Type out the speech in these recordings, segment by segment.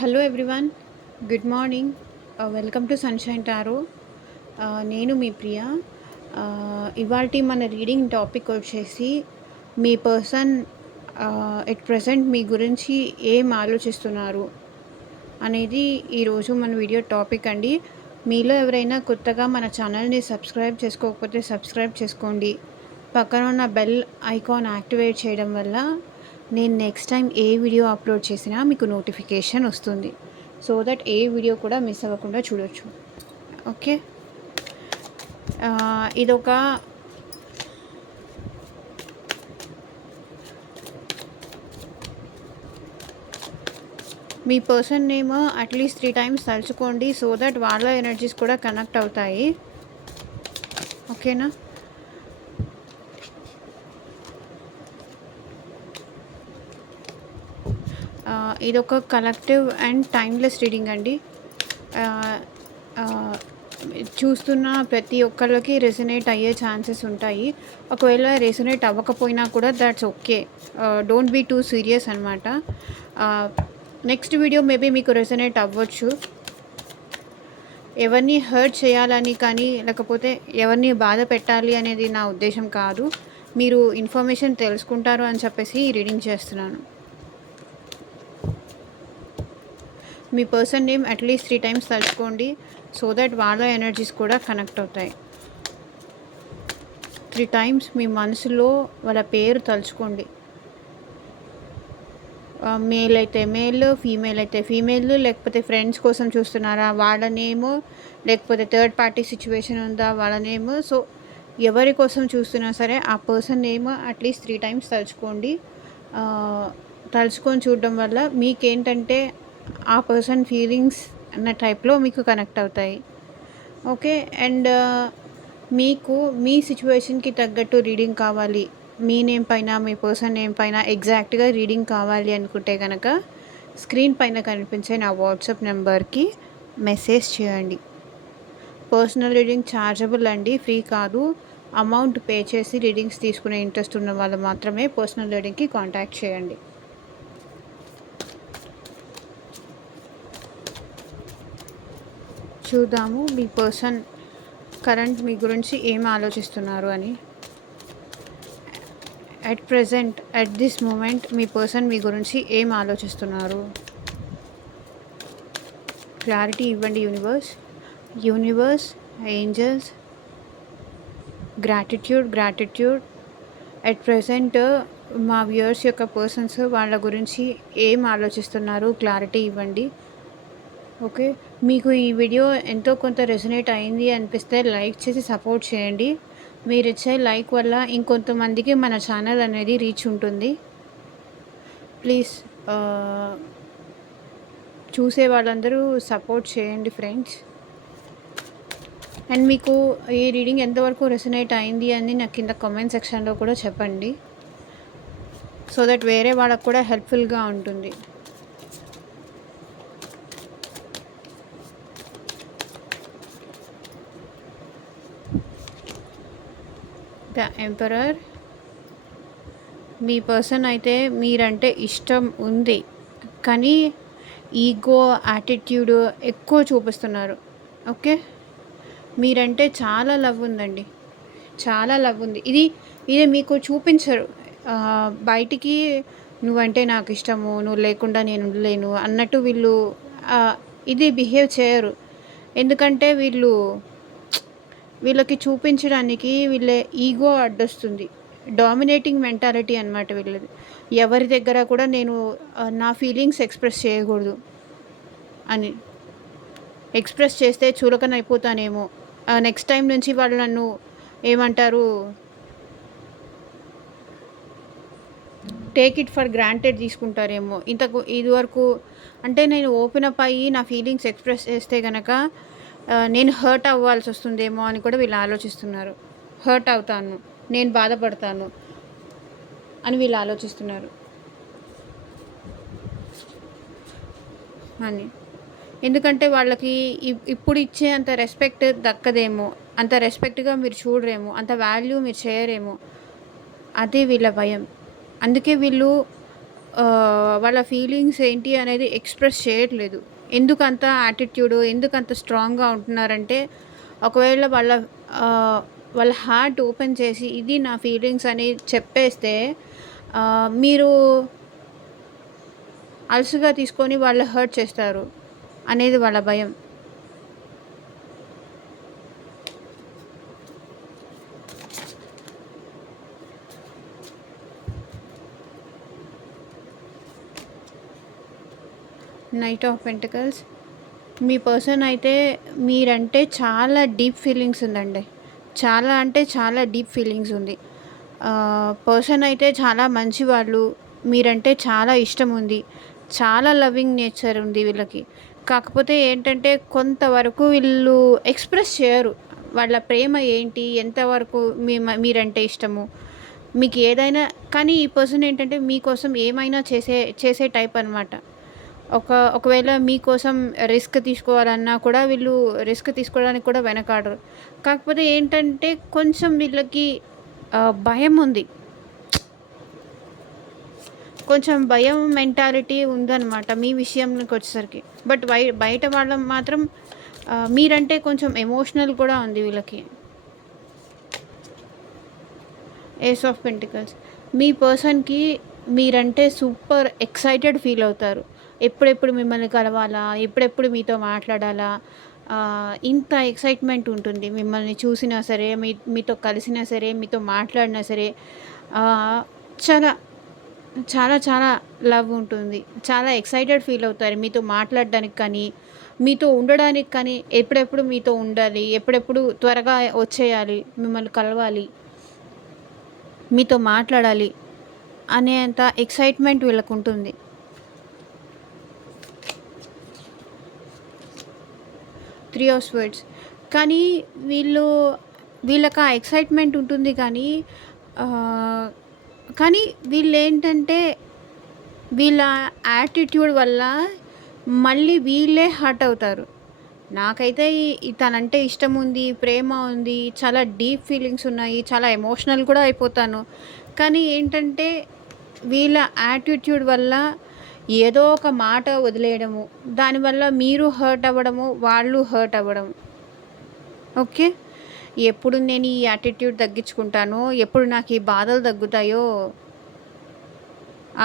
Hello everyone, good morning. Welcome to sunshine tarot. నేను మీ ప్రియ. ఇవాల్టి మన రీడింగ్ టాపిక్ వచ్చేసి మీ పర్సన్ ఎట్ ప్రజెంట్ మీ గురించి ఏం ఆలోచిస్తున్నారు అనేది ఈరోజు మన వీడియో టాపిక్ అండి. మీలో ఎవరైనా కొత్తగా మన ఛానల్ని సబ్స్క్రైబ్ చేసుకోకపోతే సబ్స్క్రైబ్ చేసుకోండి. పక్కన ఉన్న బెల్ ఐకాన్ యాక్టివేట్ చేయడం వల్ల నేను నెక్స్ట్ టైం ఏ వీడియో అప్లోడ్ చేసినా మీకు నోటిఫికేషన్ వస్తుంది. సో దట్ ఏ వీడియో కూడా మిస్ అవ్వకుండా చూడొచ్చు. ఓకే, ఇదొక మీ పర్సన్ నేమ్ అట్లీస్ట్ 3 టైమ్స్ తలుచుకోండి. సో దట్ వాళ్ళ ఎనర్జీస్ కూడా కనెక్ట్ అవుతాయి. ఓకేనా? ఇదొక కలెక్టివ్ అండ్ టైమ్లెస్ రీడింగ్ అండి. చూస్తున్న ప్రతి ఒక్కళ్ళకి రెసొనేట్ అయ్యే ఛాన్సెస్ ఉంటాయి. ఒకవేళ రెసొనేట్ అవ్వకపోయినా కూడా that's okay. Don't be too serious అనమాట. నెక్స్ట్ వీడియో మేబీ మీకు రెసొనేట్ అవ్వచ్చు. ఎవరిని హర్ట్ చేయాలని కానీ లేకపోతే ఎవరిని బాధ పెట్టాలి అనేది నా ఉద్దేశం కాదు. మీరు ఇన్ఫర్మేషన్ తెలుసుకుంటారు అని చెప్పేసి రీడింగ్ చేస్తున్నాను. మీ పర్సన్ నేమ్ అట్లీస్ట్ 3 టైమ్స్ తలుచుకోండి. సో దట్ వాళ్ళ ఎనర్జీస్ కూడా కనెక్ట్ అవుతాయి. 3 టైమ్స్ మీ మనసులో వాళ్ళ పేరు తలుచుకోండి. మేల్ అయితే మేల్, ఫీమేల్ అయితే ఫీమేల్, లేకపోతే ఫ్రెండ్స్ కోసం చూస్తున్నారా వాళ్ళ నేమ్, లేకపోతే థర్డ్ పార్టీ సిచ్యువేషన్ ఉందా వాళ్ళ నేమ్. సో ఎవరి కోసం చూస్తున్నా సరే ఆ పర్సన్ నేమ్ అట్లీస్ట్ 3 టైమ్స్ తలుచుకోండి. తలుచుకొని చూడడం వల్ల మీకేంటంటే ఆ పర్సన్ ఫీలింగ్స్ అన్న టైప్లో మీకు కనెక్ట్ అవుతాయి. ఓకే, అండ్ మీకు మీ సిచ్యువేషన్కి తగ్గట్టు రీడింగ్ కావాలి, మీ నేమ్ పైన మీ పర్సన్ నేమ్ పైన ఎగ్జాక్ట్గా రీడింగ్ కావాలి అనుకుంటే కనుక స్క్రీన్ పైన కనిపించే నా వాట్సాప్ నెంబర్కి మెసేజ్ చేయండి. పర్సనల్ రీడింగ్ ఛార్జబుల్ అండి, ఫ్రీ కాదు. అమౌంట్ పే చేసి రీడింగ్స్ తీసుకునే ఇంట్రెస్ట్ ఉన్న వాళ్ళు మాత్రమే పర్సనల్ రీడింగ్కి కాంటాక్ట్ చేయండి. చూద్దాము మీ పర్సన్ కరెంట్ మీ గురించి ఏం ఆలోచిస్తున్నారు అని. At present at this moment మీ పర్సన్ మీ గురించి ఏం ఆలోచిస్తున్నారు? క్లారిటీ ఇవ్వండి universe, angels. Gratitude. At present మా వ్యూయర్స్ యొక్క పర్సన్స్ వాళ్ళ గురించి ఏం ఆలోచిస్తున్నారు? క్లారిటీ ఇవ్వండి. ఓకే, మీకు ఈ వీడియో ఎంతో కొంత రెసొనేట్ అయింది అనిపిస్తే లైక్ చేసి సపోర్ట్ చేయండి. మీరు ఇచ్చే లైక్ వల్ల ఇంకొంతమందికి మన ఛానల్ అనేది రీచ్ ఉంటుంది. ప్లీజ్ చూసే వాళ్ళందరూ సపోర్ట్ చేయండి ఫ్రెండ్స్. అండ్ మీకు ఈ రీడింగ్ ఎంతవరకు రెసొనేట్ అయింది అని నాకు కింద కామెంట్ సెక్షన్లో కూడా చెప్పండి. సో దట్ వేరే వాళ్ళకు కూడా హెల్ప్ఫుల్గా ఉంటుంది. The emperor. మీ పర్సన్ అయితే మీరంటే ఇష్టం ఉంది కానీ ఈగో యాటిట్యూడ్ ఎక్కువ చూపిస్తున్నారు. ఓకే, మీరంటే చాలా లవ్ ఉందండి, చాలా లవ్ ఉంది. ఇది మీకు చూపించరు బయటికి. నువ్వంటే నాకు ఇష్టము, నువ్వు లేకుండా నేను ఉండలేను అన్నట్టు వీళ్ళు ఇది బిహేవ్ చేయరు. ఎందుకంటే వీళ్ళకి చూపించడానికి వీళ్ళ ఈగో అడ్డొస్తుంది. డామినేటింగ్ మెంటాలిటీ అనమాట వీళ్ళది. ఎవరి దగ్గర కూడా నేను నా ఫీలింగ్స్ ఎక్స్ప్రెస్ చేయకూడదు అని. ఎక్స్ప్రెస్ చేస్తే చులకన అయిపోతానేమో, నెక్స్ట్ టైం నుంచి వాళ్ళు నన్ను ఏమంటారు, టేక్ ఇట్ ఫర్ గ్రాంటెడ్ తీసుకుంటారేమో. ఇదివరకు అంటే నేను ఓపెన్ అప్ అయ్యి నా ఫీలింగ్స్ ఎక్స్ప్రెస్ చేస్తే కనుక నేను హర్ట్ అవ్వాల్సి వస్తుందేమో అని కూడా వీళ్ళు ఆలోచిస్తున్నారు. హర్ట్ అవుతాను, నేను బాధపడతాను అని వీళ్ళు ఆలోచిస్తున్నారు అని. ఎందుకంటే వాళ్ళకి ఇప్పుడు ఇచ్చే అంత రెస్పెక్ట్ దక్కదేమో, అంత రెస్పెక్ట్గా మీరు చూడరేమో, అంత వాల్యూ మీరు చేయరేమో, అదే వీళ్ళ భయం. అందుకే వీళ్ళు వాళ్ళ ఫీలింగ్స్ ఏంటి అనేది ఎక్స్‌ప్రెస్ చేయట్లేదు. ఎందుకంత యాటిట్యూడు, ఎందుకంత స్ట్రాంగ్‌గా ఉంటున్నారంటే, ఒకవేళ ఆహ్, వాళ్ళ హార్ట్ ఓపెన్ చేసి, ఇది నా ఫీలింగ్స్ అని చెప్పేస్తే, మీరు అలుసుగా తీసుకొని వాళ్ళు హర్ట్ చేస్తారు అనేది వాళ్ళ భయం. Knight of pentacles. Me person అయితే మీరంటే చాలా డీప్ ఫీలింగ్స్ ఉందండి. చాలా అంటే చాలా డీప్ ఫీలింగ్స్ ఉంది. పర్సన్ అయితే చాలా మంచివాళ్ళు. మీరంటే చాలా ఇష్టం ఉంది. చాలా లవింగ్ నేచర్ ఉంది వీళ్ళకి. కాకపోతే ఏంటంటే కొంతవరకు వీళ్ళు ఎక్స్‌ప్రెస్ చేయరు. వాళ్ళ ప్రేమ ఏంటి? ఎంతవరకు మీరంటే ఇష్టము? మీకు ఏదైనా కానీ ఈ పర్సన్ ఏంటంటే మీకోసం ఏమైనా చేసే టైప్ అనమాట. ఒకవేళ మీకోసం రిస్క్ తీసుకోవాలన్నా కూడా వీళ్ళు రిస్క్ తీసుకోవడానికి కూడా వెనకాడరు. కాకపోతే ఏంటంటే కొంచెం వీళ్ళకి భయం ఉంది. కొంచెం భయం మెంటాలిటీ ఉందనమాట మీ విషయంలోకి వచ్చేసరికి. బట్ బయట వాళ్ళ మాత్రం మీరంటే కొంచెం ఎమోషనల్ కూడా ఉంది వీళ్ళకి. Ace of pentacles. మీ పర్సన్‌కి మీరంటే సూపర్ ఎక్సైటెడ్ ఫీల్ అవుతారు. ఎప్పుడెప్పుడు మిమ్మల్ని కలవాలా? ఎప్పుడెప్పుడు మీతో మాట్లాడాలా? ఇంత ఎక్సైట్‌మెంట్ ఉంటుంది. మిమ్మల్ని చూసినా సరే, మీతో కలిసినా సరే, మీతో మాట్లాడినా సరే, ఆహ్, చాలా, చాలా చాలా లవ్ ఉంటుంది. చాలా ఎక్సైటెడ్ ఫీల్ అవుతారు మీతో మాట్లాడడానికి కానీ, మీతో ఉండడానికి కానీ, ఎప్పుడెప్పుడు మీతో ఉండాలి, ఎప్పుడెప్పుడు త్వరగా వచ్చేయాలి, మిమ్మల్ని కలవాలి, మీతో మాట్లాడాలి అనేంత ఎక్సైట్‌మెంట్ వీళ్ళకుంటుంది. 3 of swords. కానీ వీళ్ళకి ఆ ఎక్సైట్‌మెంట్ ఉంటుంది కానీ ఆహ్, కానీ వీళ్ళేంటంటే వీళ్ళ యాటిట్యూడ్ వల్ల మళ్ళీ వీళ్ళే హర్ట్ అవుతారు. నాకైతే తనంటే ఇష్టం ఉంది, ప్రేమ ఉంది, చాలా డీప్ ఫీలింగ్స్ ఉన్నాయి, చాలా ఎమోషనల్ కూడా అయిపోతాను. కానీ ఏంటంటే వీళ్ళ యాటిట్యూడ్ వల్ల ఏదో ఒక మాట వదిలేయడము, దానివల్ల మీరు హర్ట్ అవ్వడము, వాళ్ళు హర్ట్ అవ్వడం. ఓకే. ఎప్పుడు నేను ఈ యాటిట్యూడ్ తగ్గించుకుంటానో, ఎప్పుడు నాకు ఈ బాధలు తగ్గుతాయో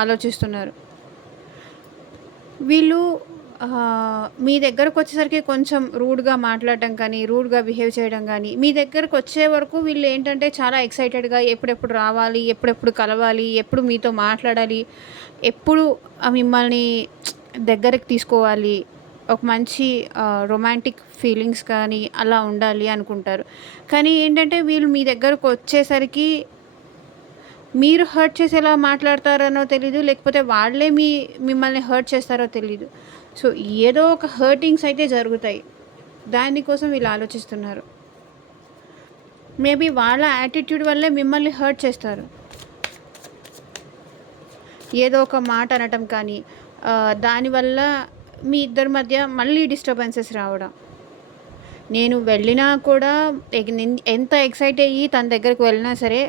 ఆలోచిస్తున్నారు. వీళ్ళు మీ దగ్గరకొచ్చేసరికి కొంచెం రూడ్‌గా మాట్లాడడం కానీ, రూడ్‌గా బిహేవ్ చేయడం గానీ, మీ దగ్గరకొచ్చే వరకు వీళ్ళేంటంటే చాలా ఎక్సైటెడ్‌గా ఎప్పుడెప్పుడు రావాలి, ఎప్పుడెప్పుడు కలవాలి, ఎప్పుడు మీతో మాట్లాడాలి, ఎప్పుడు మిమ్మల్ని దగ్గరికి తీసుకోవాలి, ఒక మంచి రొమాంటిక్ ఫీలింగ్స్ కానీ అలా ఉండాలి అనుకుంటారు. కానీ ఏంటంటే వీళ్ళు మీ దగ్గరకొచ్చేసరికి మీరు హర్ట్ చేసేలా మాట్లాడతారనో తెలీదు. లేకపోతే వాళ్ళే మిమ్మల్ని హర్ట్ చేస్తారో తెలీదు. సో, ఏదో ఒక హర్టింగ్స్ అయితే జరుగుతాయి. దానికోసం వీళ్ళు ఆలోచిస్తున్నారు. మేబీ వాళ్ళ యాటిట్యూడ్ వల్లే మిమ్మల్ని హర్ట్ చేస్తారు. ఏదో ఒక మాట అనటం కానీ, దానివల్ల మీ ఇద్దరి మధ్య మళ్ళీ డిస్టర్బెన్సెస్ రావడం. నేను వెళ్ళినా కూడా ఎంత ఎక్సైట్ అయ్యి తన దగ్గరికి వెళ్ళినా సరే,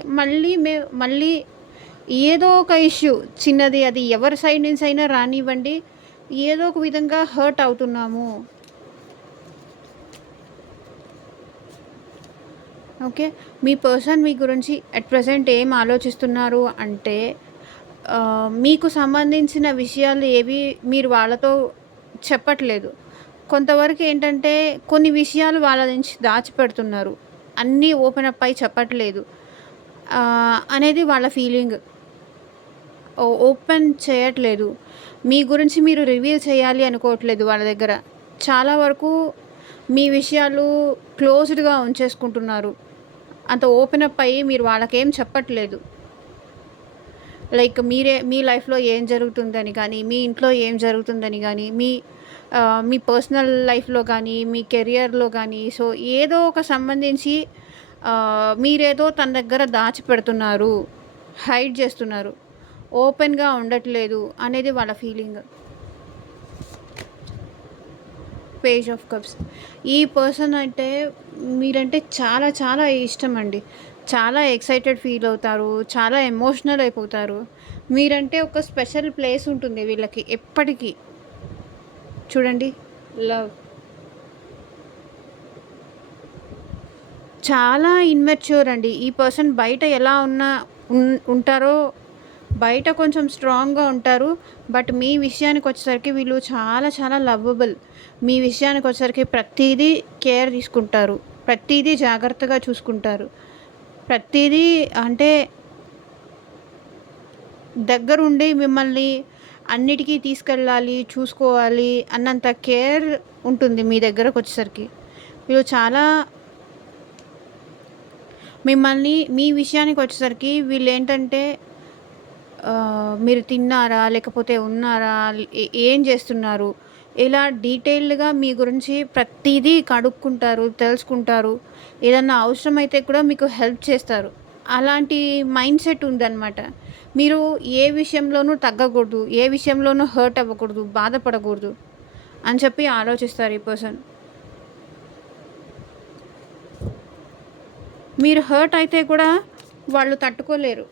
మళ్ళీ ఏదో ఒక ఇష్యూ చిన్నది, అది ఎవరి సైడ్ నుంచి అయినా రానివ్వండి, ఏదో ఒక విధంగా హర్ట్ అవుతున్నాము. ఓకే. మీ పర్సన్ మీ గురించి అట్ ప్రెజెంట్ ఏం ఆలోచిస్తున్నారు అంటే, మీకు సంబంధించిన విషయాలు ఏవి మీరు వాళ్ళతో చెప్పట్లేదు. కొంతవరకు ఏంటంటే కొన్ని విషయాలు వాళ్ళ నుంచి దాచిపెడుతున్నారు. అన్నీ ఓపెన్ అప్ అయ్యి చెప్పట్లేదు అనేది వాళ్ళ ఫీలింగ్. ఓపెన్ చేయట్లేదు. మీ గురించి మీరు రివీల్ చేయాలి అనుకోవట్లేదు వాళ్ళ దగ్గర. చాలా వరకు మీ విషయాలు క్లోజ్డ్‌గా ఉంచేసుకుంటున్నారు. అంత ఓపెన్ అప్ అయ్యి మీరు వాళ్ళకేం చెప్పట్లేదు. లైక్ మీ లైఫ్‌లో ఏం జరుగుతుందని కానీ, మీ ఇంట్లో ఏం జరుగుతుందని గానీ, మీ పర్సనల్ లైఫ్‌లో కానీ, మీ కెరియర్‌లో కానీ, సో ఏదో ఒక సంబంధించి మీరేదో తన దగ్గర దాచిపెడుతున్నారు, హైడ్ చేస్తున్నారు, ఓపెన్‌గా ఉండట్లేదు అనేది వాళ్ళ ఫీలింగ్. Page of cups. ఈ పర్సన్ అంటే మీరంటే చాలా చాలా ఇష్టమండి. చాలా ఎక్సైటెడ్ ఫీల్ అవుతారు. చాలా ఎమోషనల్ అయిపోతారు. మీరంటే ఒక స్పెషల్ ప్లేస్ ఉంటుంది వీళ్ళకి ఎప్పటికీ. చూడండి లవ్. చాలా ఇమ్మెచ్యూర్ అండి. ఈ పర్సన్ బయట ఎలా ఉన్నా ఉంటారో, బయట కొంచెం స్ట్రాంగ్‌గా ఉంటారు. బట్ మీ విషయానికొచ్చేసరికి వీళ్ళు చాలా చాలా లవ్వబుల్. మీ విషయానికొచ్చేసరికి ప్రతీదీ కేర్ తీసుకుంటారు. ప్రతీదీ జాగ్రత్తగా చూసుకుంటారు. ప్రతీదీ అంటే దగ్గరుండి మిమ్మల్ని అన్నిటికీ తీసుకెళ్ళాలి, చూసుకోవాలి అన్నంత కేర్ ఉంటుంది మీ దగ్గరకొచ్చేసరికి. వీళ్ళు చాలా మిమ్మల్ని మీ విషయానికొచ్చేసరికి వీళ్ళేంటంటే మీరు తిన్నారా? లేకపోతే ఉన్నారా? ఏం చేస్తున్నారు? ఇలా డీటెయిల్డ్‌గా మీ గురించి ప్రతీదీ కడుక్కుంటారు, తెలుసుకుంటారు. ఏదన్నా అవసరమైతే కూడా మీకు హెల్ప్ చేస్తారు. అలాంటి మైండ్ సెట్ ఉందనమాట. మీరు ఏ విషయంలోనూ తగ్గకూడదు, ఏ విషయంలోనూ హర్ట్ అవ్వకూడదు, బాధపడకూడదు అని చెప్పి ఆలోచిస్తారు ఈ పర్సన్. మీరు హర్ట్ అయితే కూడా వాళ్ళు తట్టుకోలేరు.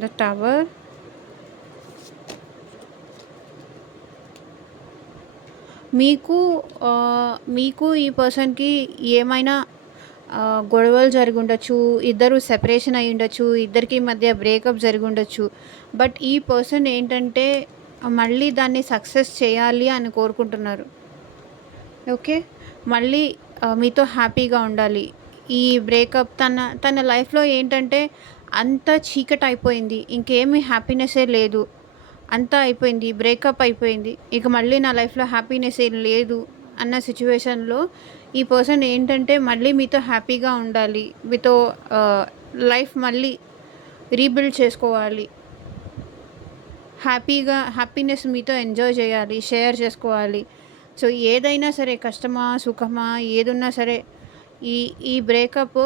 The tower. మీకు ఈ పర్సన్‌కి ఏమైనా గొడవలు జరిగుండొచ్చు. ఇద్దరు సెపరేషన్ అయ్యుండొచ్చు. ఇద్దరికి మధ్య బ్రేకప్ జరిగుండొచ్చు. బట్ ఈ పర్సన్ ఏంటంటే మళ్ళీ దాన్ని సక్సెస్ చేయాలి అని కోరుకుంటున్నారు. ఓకే. మళ్ళీ మీతో హ్యాపీగా ఉండాలి. ఈ బ్రేకప్ తన లైఫ్‌లో ఏంటంటే అంతా చీకటయిపోయింది. ఇంకేమీ హ్యాపీనెస్సే లేదు. అంతా అయిపోయింది. బ్రేకప్ అయిపోయింది. ఇక మళ్ళీ నా లైఫ్‌లో హ్యాపీనెస్ ఏం లేదు అన్న సిట్యుయేషన్‌లో ఈ పర్సన్ ఏంటంటే మళ్ళీ మీతో హ్యాపీగా ఉండాలి. మీతో లైఫ్ మళ్ళీ రీబిల్డ్ చేసుకోవాలి. హ్యాపీనెస్ మీతో ఎంజాయ్ చేయాలి. షేర్ చేసుకోవాలి. సో ఏదైనా సరే కష్టమా, సుఖమా ఏదున్నా సరే ఈ ఈ బ్రేకప్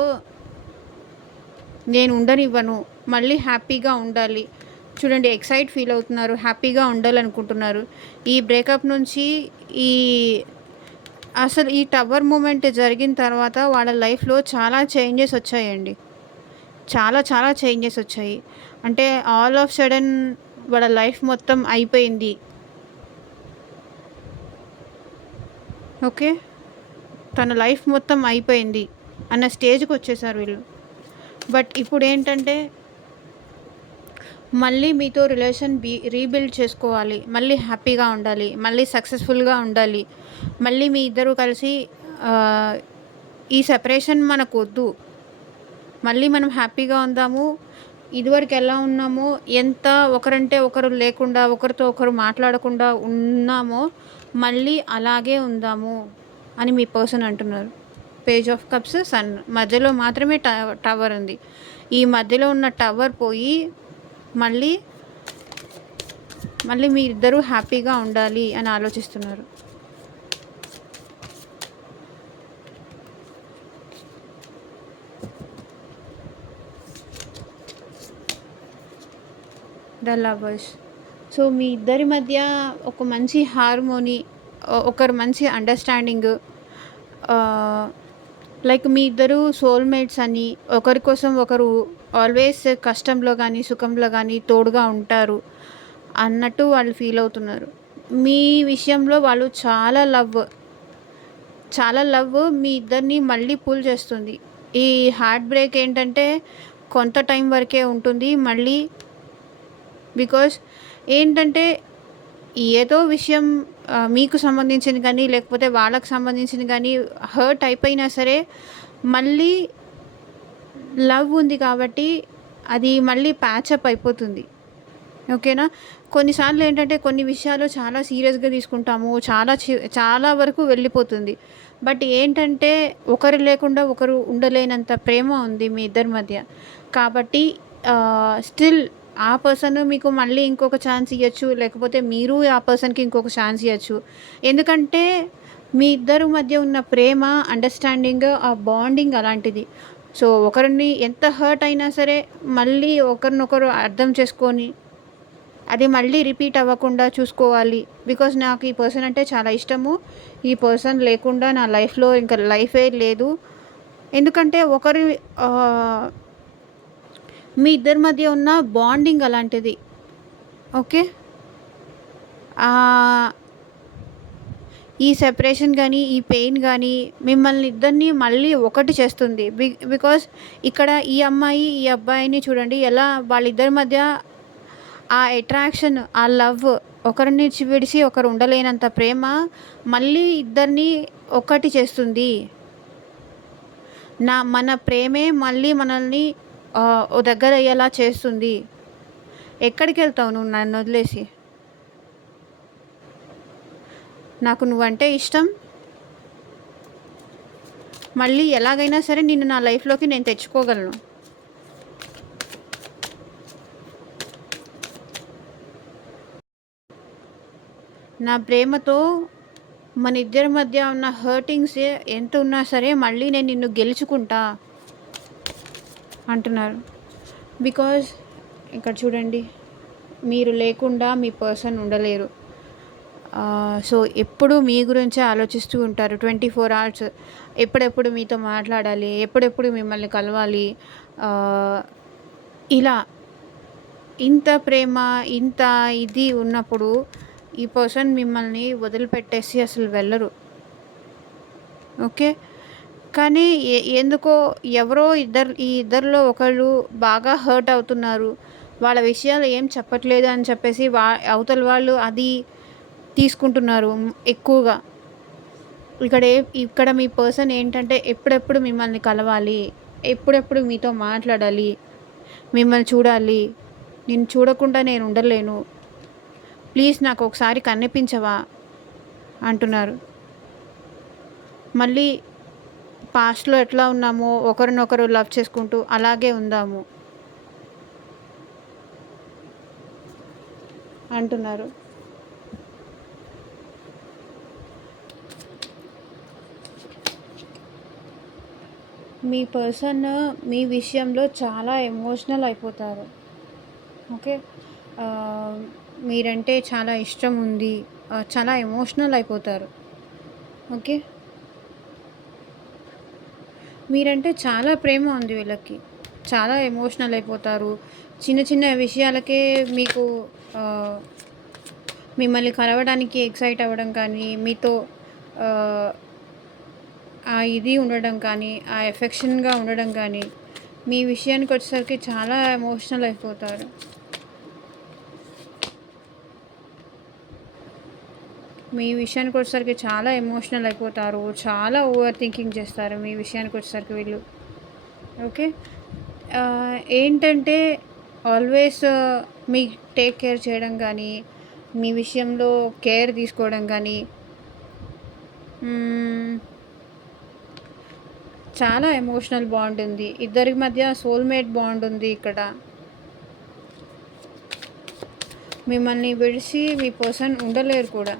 నేను ఉండనివ్వను. మళ్ళీ హ్యాపీగా ఉండాలి. చూడండి ఫీల్ అవుతున్నారు. హ్యాపీగా ఉండాలనుకుంటున్నారు. ఈ బ్రేకప్ నుంచి ఈ అసలు ఈ టవర్ మూమెంట్ జరిగిన తర్వాత వాళ్ళ లైఫ్‌లో చాలా చేంజెస్ వచ్చాయండి. చాలా చాలా చేంజెస్ వచ్చాయి. అంటే ఆల్ ఆఫ్ సడెన్ వాళ్ళ లైఫ్ మొత్తం అయిపోయింది. ఓకే. తన లైఫ్ మొత్తం అయిపోయింది అన్న స్టేజ్‌కొచ్చేసారు వీళ్ళు. బట్ ఇప్పుడేంటంటే మళ్ళీ మీతో రిలేషన్ రీబిల్డ్ చేసుకోవాలి. మళ్ళీ హ్యాపీగా ఉండాలి. మళ్ళీ సక్సెస్‌ఫుల్‌గా ఉండాలి. మళ్ళీ మీ ఇద్దరు కలిసి ఈ సెపరేషన్ మనకొద్దు. మళ్ళీ మనం హ్యాపీగా ఉందాము. ఇదివరకు ఎలా ఉన్నామో, ఎంత ఒకరంటే ఒకరు లేకుండా, ఒకరితో ఒకరు మాట్లాడకుండా ఉన్నామో, మళ్ళీ అలాగే ఉందాము అని మీ పర్సన్ అంటున్నారు. పేజ్ ఆఫ్ కప్స్, సన్ మధ్యలో మాత్రమే టవర్ ఉంది. ఈ మధ్యలో ఉన్న టవర్ పోయి మళ్ళీ మీ ఇద్దరూ హ్యాపీగా ఉండాలి అని ఆలోచిస్తున్నారు. The lovers. సో మీ ఇద్దరి మధ్య ఒక మంచి హార్మోనీ, ఒకరు మంచి అండర్స్టాండింగ్, లైక్ మీ ఇద్దరు సోల్మేట్స్ అని, ఒకరి కోసం ఒకరు ఆల్వేస్ కష్టంలో కానీ సుఖంలో కానీ తోడుగా ఉంటారు అన్నట్టు వాళ్ళు ఫీల్ అవుతున్నారు. మీ విషయంలో వాళ్ళు చాలా లవ్ మీ ఇద్దరిని మళ్ళీ పుల్ చేస్తుంది. ఈ హార్ట్ బ్రేక్ ఏంటంటే కొంత టైం వరకే ఉంటుంది. మళ్ళీ బికాస్ ఏంటంటే ఏదో విషయం మీకు సంబంధించింది కానీ లేకపోతే వాళ్ళకు సంబంధించింది కానీ హర్ట్ అయిపోయినా సరే మళ్ళీ లవ్ ఉంది కాబట్టి అది మళ్ళీ ప్యాచప్ అయిపోతుంది. ఓకేనా. కొన్నిసార్లు ఏంటంటే కొన్ని విషయాలు చాలా సీరియస్గా తీసుకుంటాము. చాలా వరకు వెళ్ళిపోతుంది. బట్ ఏంటంటే ఒకరు లేకుండా ఒకరు ఉండలేనంత ప్రేమ ఉంది మీ ఇద్దరి మధ్య. కాబట్టి స్టిల్ ఆ పర్సన్ మీకు మళ్ళీ ఇంకొక ఛాన్స్ ఇవ్వచ్చు. లేకపోతే మీరు ఆ పర్సన్కి ఇంకొక ఛాన్స్ ఇవ్వచ్చు. ఎందుకంటే మీ ఇద్దరు మధ్య ఉన్న ప్రేమ, అండర్స్టాండింగ్, ఆ బాండింగ్ అలాంటిది. సో ఒకరిని ఎంత హర్ట్ అయినా సరే మళ్ళీ ఒకరినొకరు అర్థం చేసుకొని అది మళ్ళీ రిపీట్ అవ్వకుండా చూసుకోవాలి. బికాజ్ నాకు ఈ పర్సన్ అంటే చాలా ఇష్టము. ఈ పర్సన్ లేకుండా నా లైఫ్‌లో ఇంకా లైఫే లేదు. ఎందుకంటే ఆహ్, మీ ఇద్దరి మధ్య ఉన్న బాండింగ్ అలాంటిది. ఓకే. ఆహ్, ఈ సెపరేషన్ గానీ, ఈ పెయిన్ గానీ మిమ్మల్ని ఇద్దరిని మళ్ళీ ఒకటి చేస్తుంది. బికాజ్ ఇక్కడ ఈ అమ్మాయి, ఈ అబ్బాయిని చూడండి ఎలా వాళ్ళిద్దరి మధ్య ఆ అట్రాక్షన్, ఆ లవ్, ఒకరిని విడిచి ఒకరు ఉండలేనంత ప్రేమ మళ్ళీ ఇద్దరిని ఒకటి చేస్తుంది. మన ప్రేమే మళ్ళీ మనల్ని ఓ దగ్గరయ్యేలా చేస్తుంది. ఎక్కడికెళ్తావు నువ్వు నన్నొదిలేసి? నాకు నువ్వంటే ఇష్టం. మళ్ళీ ఎలాగైనా సరే నిన్ను నా లైఫ్‌లోకి నేను తెచ్చుకోగలను. నా ప్రేమతో మనిద్దరి మధ్య ఉన్న హర్టింగ్స్ ఎంత ఉన్నా సరే మళ్ళీ నేను నిన్ను గెలుచుకుంటా అంటున్నారు. బికాజ్ ఇక్కడ చూడండి, మీరు లేకుండా మీ పర్సన్ ఉండలేరు. సో ఎప్పుడూ మీ గురించే ఆలోచిస్తూ ఉంటారు 24 అవర్స్. ఎప్పుడెప్పుడు మీతో మాట్లాడాలి, ఎప్పుడెప్పుడు మిమ్మల్ని కలవాలి, ఇలా ఇంత ప్రేమ, ఇంత ఇది ఉన్నప్పుడు ఈ పర్సన్ మిమ్మల్ని వదిలిపెట్టేసి అసలు వెళ్ళరు. ఓకే. కానీ ఎందుకో ఎవరో ఈ ఇద్దరిలో ఒకళ్ళు బాగా హర్ట్ అవుతున్నారు. వాళ్ళ విషయాలు ఏం చెప్పట్లేదు అని చెప్పేసి అవతల వాళ్ళు అది తీసుకుంటున్నారు ఎక్కువగా. ఇక్కడ మీ పర్సన్ ఏంటంటే ఎప్పుడెప్పుడు మిమ్మల్ని కలవాలి, ఎప్పుడెప్పుడు మీతో మాట్లాడాలి, మిమ్మల్ని చూడాలి, నిన్ను చూడకుండా నేను ఉండలేను, ప్లీజ్ నాకు ఒకసారి కనిపించవా అంటున్నారు. మళ్ళీ పాస్ట్‌లో ఎట్లా ఉన్నామో ఒకరినొకరు లవ్ చేసుకుంటూ అలాగే ఉందాము అంటున్నారు. మీ పర్సన్ మీ విషయంలో చాలా ఎమోషనల్ అయిపోతారు. ఓకే. మీరంటే చాలా ఇష్టం ఉంది, చాలా ఎమోషనల్ అయిపోతారు. ఓకే. మీరంటే చాలా ప్రేమ ఉంది వీళ్ళకి. చాలా ఎమోషనల్ అయిపోతారు. చిన్న చిన్న విషయాలకే మీకు మిమ్మల్ని కలవడానికి ఎక్సైట్ అవ్వడం కానీ, మీతో ఇది ఉండడం కానీ, ఆ ఎఫెక్షన్‌గా ఉండడం కానీ, మీ విషయానికి వచ్చేసరికి చాలా ఎమోషనల్ అయిపోతారు. మీ విషయానికి వచ్చేసరికి చాలా ఎమోషనల్ అయిపోతారు. చాలా ఓవర్ థింకింగ్ చేస్తారు మీ విషయానికి వచ్చేసరికి వీళ్ళు. ఓకే. ఏంటంటే ఆల్వేస్ మీకు టేక్ కేర్ చేయడం కానీ, మీ విషయంలో కేర్ తీసుకోవడం కానీ, చాలా ఎమోషనల్ బాండ్ ఉంది. ఇద్దరి మధ్య సోల్మేట్ బాండ్ ఉంది ఇక్కడ. మిమ్మల్ని విడిచి మీ పర్సన్ ఉండలేరు కూడా.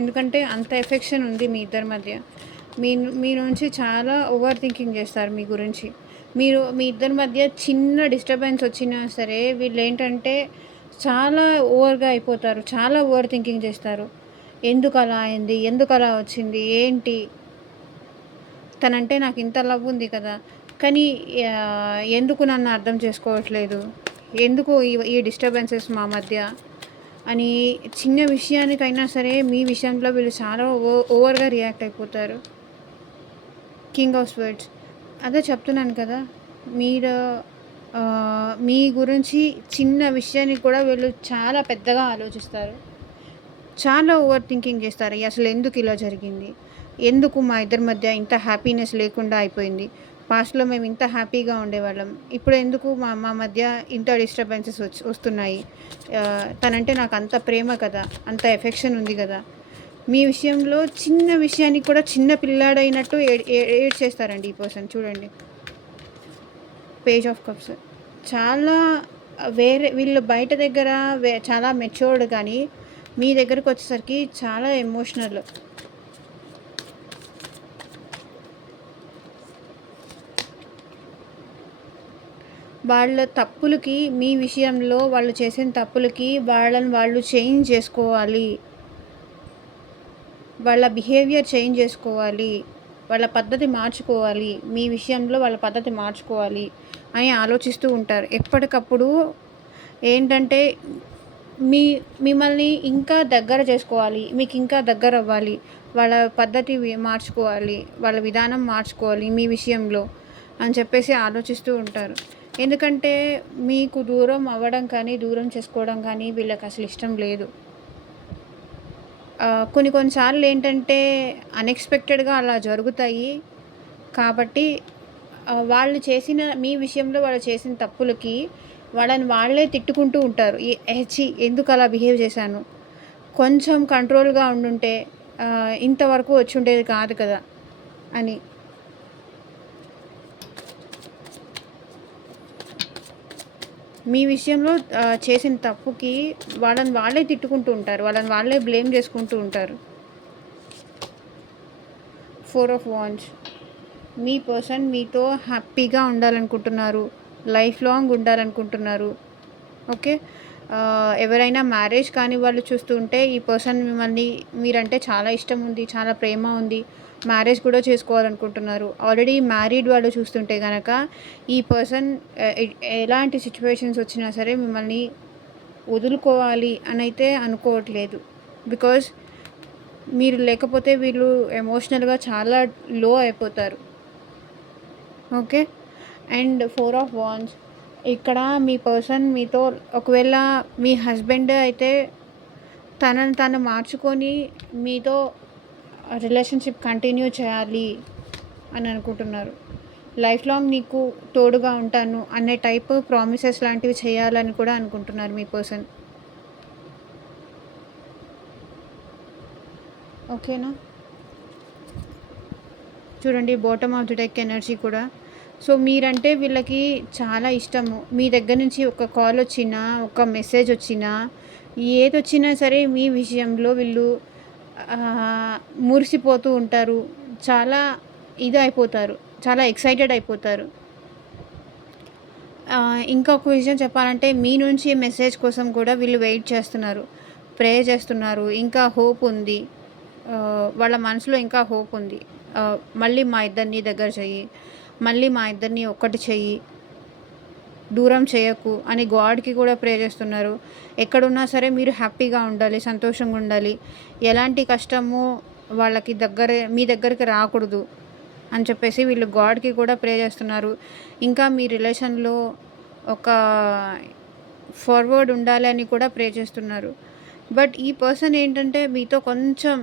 ఎందుకంటే అంత ఎఫెక్షన్ ఉంది మీ ఇద్దరి మధ్య. మీ నుంచి చాలా ఓవర్ థింకింగ్ చేస్తారు మీ గురించి. మీ ఇద్దరి మధ్య చిన్న డిస్టర్బెన్స్ వచ్చినా సరే వీళ్ళు ఏంటంటే చాలా ఓవర్గా అయిపోతారు. చాలా ఓవర్ థింకింగ్ చేస్తారు. ఎందుకు అలా అయింది, ఎందుకు అలా వచ్చింది, ఏంటి, తనంటే నాకు ఇంత లవ్ ఉంది కదా, కానీ ఎందుకు నన్ను అర్థం చేసుకోవట్లేదు, ఎందుకు ఈ డిస్టర్బెన్సెస్ మా మధ్య అని చిన్న విషయానికైనా సరే మీ విషయంలో వీళ్ళు చాలా ఓవర్గా రియాక్ట్ అయిపోతారు. King of swords. అదే చెప్తున్నాను కదా, మీరు మీ గురించి చిన్న విషయానికి కూడా వీళ్ళు చాలా పెద్దగా ఆలోచిస్తారు. చాలా ఓవర్ థింకింగ్ చేస్తారు. అసలు ఎందుకు ఇలా జరిగింది, ఎందుకు మా ఇద్దరి మధ్య ఇంత హ్యాపీనెస్ లేకుండా అయిపోయింది, పాస్ట్లో మేము ఇంత హ్యాపీగా ఉండేవాళ్ళం, ఇప్పుడు ఎందుకు మా మధ్య ఇంత డిస్టర్బెన్సెస్ వస్తున్నాయి, తనంటే నాకు అంత ప్రేమ కదా, అంత ఎఫెక్షన్ ఉంది కదా. మీ విషయంలో చిన్న విషయానికి కూడా చిన్న పిల్లాడైనట్టు ఏడ్చేస్తారండి ఈ పర్సన్. చూడండి, పేజ్ ఆఫ్ కప్స్. చాలా వీళ్ళు బయట దగ్గర చాలా మెచ్యూర్డ్, కానీ మీ దగ్గరకు వచ్చేసరికి చాలా ఎమోషనల్. వాళ్ళ తప్పులకి మీ విషయంలో వాళ్ళు చేసిన తప్పులకి వాళ్ళని వాళ్ళు చేంజ్ చేసుకోవాలి. వాళ్ళ బిహేవియర్ చేంజ్ చేసుకోవాలి. వాళ్ళ పద్ధతి మార్చుకోవాలి. మీ విషయంలో వాళ్ళ పద్ధతి మార్చుకోవాలి అని ఆలోచిస్తూ ఉంటారు. ఎప్పటికప్పుడు ఏంటంటే మిమ్మల్ని ఇంకా దగ్గర చేసుకోవాలి. మీకు ఇంకా దగ్గరవ్వాలి. వాళ్ళ పద్ధతి మార్చుకోవాలి. వాళ్ళ విధానం మార్చుకోవాలి మీ విషయంలో అని చెప్పేసి ఆలోచిస్తూ ఉంటారు. ఎందుకంటే మీకు దూరం అవ్వడం కానీ, దూరం చేసుకోవడం కానీ వీళ్ళకసలు ఇష్టం లేదు. కొన్ని సార్లు ఏంటంటే అన్‌ఎక్స్‌పెక్టెడ్‌గా అలా జరుగుతాయి. కాబట్టి మీ విషయంలో వాళ్ళు చేసిన తప్పులకి వాళ్ళని వాళ్ళే తిట్టుకుంటూ ఉంటారు. ఛీ! ఎందుకలా బిహేవ్ చేశాను. కొంచెం కంట్రోల్‌గా ఉండుంటే ఇంతవరకు వచ్చుండేది కాదు కదా! అని. మీ విషయంలో చేసిన తప్పుకి వాళ్ళని వాళ్ళే తిట్టుకుంటూ ఉంటారు. వాళ్ళని వాళ్ళే బ్లేమ్ చేసుకుంటూ ఉంటారు. 4 ఆఫ్ వాండ్స్. మీ పర్సన్ మీతో హ్యాపీగా ఉండాలనుకుంటున్నారు. లైఫ్ లాంగ్ ఉండాలనుకుంటున్నారు. ఓకే. ఎవరైనా మ్యారేజ్ కాని వాళ్ళు చూస్తూ ఉంటే ఈ పర్సన్ మీరంటే చాలా ఇష్టం ఉంది. చాలా ప్రేమ ఉంది. మ్యారేజ్ కూడా చేసుకోవాలనుకుంటున్నారు. ఆల్రెడీ మ్యారీడ్ వాళ్ళు చూస్తుంటే గనక ఈ పర్సన్ ఎలాంటి సిట్యుయేషన్స్ వచ్చినా సరే మిమ్మల్ని వదులుకోవాలి అనైతే అనుకోవట్లేదు. బికాజ్ మీరు లేకపోతే వీళ్ళు ఎమోషనల్‌గా చాలా లో అయిపోతారు. ఓకే. And 4 of wands. ఇక్కడ మీ పర్సన్ మీతో ఒకవేళ మీ హస్బెండ్ అయితే తనని తను మార్చుకొని మీతో రిలేషన్‌షిప్ కంటిన్యూ చేయాలి అని అనుకుంటున్నారు. లైఫ్ లాంగ్ నీకు తోడుగా ఉంటాను అనే టైప్ ప్రామిసెస్ లాంటివి చేయాలని కూడా అనుకుంటున్నారు మీ పర్సన్. ఓకేనా? చూడండి bottom of the deck energy కూడా. సో మీరంటే వీళ్ళకి చాలా ఇష్టము. మీ దగ్గర నుంచి ఒక కాల్ వచ్చినా, ఒక మెసేజ్ వచ్చినా, ఏదొచ్చినా సరే మీ విషయంలో వీళ్ళు మురిసిపోతూ ఉంటారు. చాలా అయిపోతారు. చాలా ఎక్సైటెడ్ అయిపోతారు. ఇంకొక విషయం చెప్పాలంటే మీ నుంచి మెసేజ్ కోసం కూడా వీళ్ళు వెయిట్ చేస్తున్నారు. ప్రే చేస్తున్నారు. ఇంకా హోప్ ఉంది. వాళ్ళ మనసులో ఇంకా హోప్ ఉంది. మళ్ళీ మా ఇద్దరిని దగ్గర చెయ్యి. మళ్ళీ మా ఇద్దరిని ఒక్కటి చెయ్యి. దూరం చేయకు అని గాడ్‌కి కూడా ప్రే చేస్తున్నారు. ఎక్కడున్నా సరే మీరు హ్యాపీగా ఉండాలి. సంతోషంగా ఉండాలి. ఎలాంటి కష్టము వాళ్ళకి మీ దగ్గరికి రాకూడదు అని చెప్పేసి వీళ్ళు గాడ్‌కి కూడా ప్రే చేస్తున్నారు. ఇంకా మీ రిలేషన్‌లో ఒక ఫార్వర్డ్ ఉండాలి అని కూడా ప్రే చేస్తున్నారు. బట్ ఈ పర్సన్ ఏంటంటే మీతో కొంచెం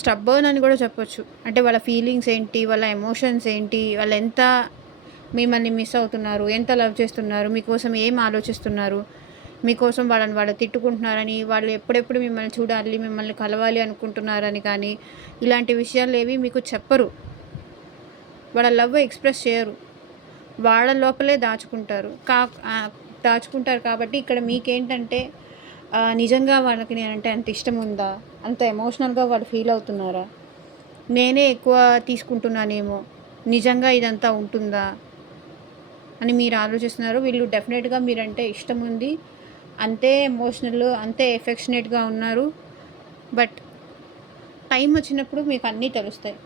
స్టబ్బర్న్ అని కూడా చెప్పొచ్చు. అంటే వాళ్ళ ఫీలింగ్స్ ఏంటి, వాళ్ళ ఎమోషన్స్ ఏంటి, వాళ్ళు ఎంత మిమ్మల్ని మిస్ అవుతున్నారు, ఎంత లవ్ చేస్తున్నారు, మీకోసం ఏం ఆలోచిస్తున్నారు, మీకోసం వాళ్ళు తిట్టుకుంటున్నారని, వాళ్ళు ఎప్పుడెప్పుడు మిమ్మల్ని చూడాలి, మిమ్మల్ని కలవాలి అనుకుంటున్నారని కానీ ఇలాంటి విషయాలు ఏవి మీకు చెప్పరు. వాళ్ళ లవ్ ఎక్స్ప్రెస్ చేయరు. వాళ్ళ లోపలే దాచుకుంటారు కాబట్టి ఇక్కడ మీకేంటంటే నిజంగా వాళ్ళకి నేనంటే అంత ఇష్టం ఉందా, అంత ఎమోషనల్గా వాళ్ళు ఫీల్ అవుతున్నారా, నేనే ఎక్కువ తీసుకుంటున్నానేమో, నిజంగా ఇదంతా ఉంటుందా అని మీరు ఆలోచిస్తున్నారు. వీళ్ళు డెఫినెట్గా మీరంటే ఇష్టం ఉంది, అంతే ఎమోషనల్, అంతే ఎఫెక్షనేట్గా ఉన్నారు. బట్ టైం వచ్చినప్పుడు మీకు అన్నీ తెలుస్తాయి.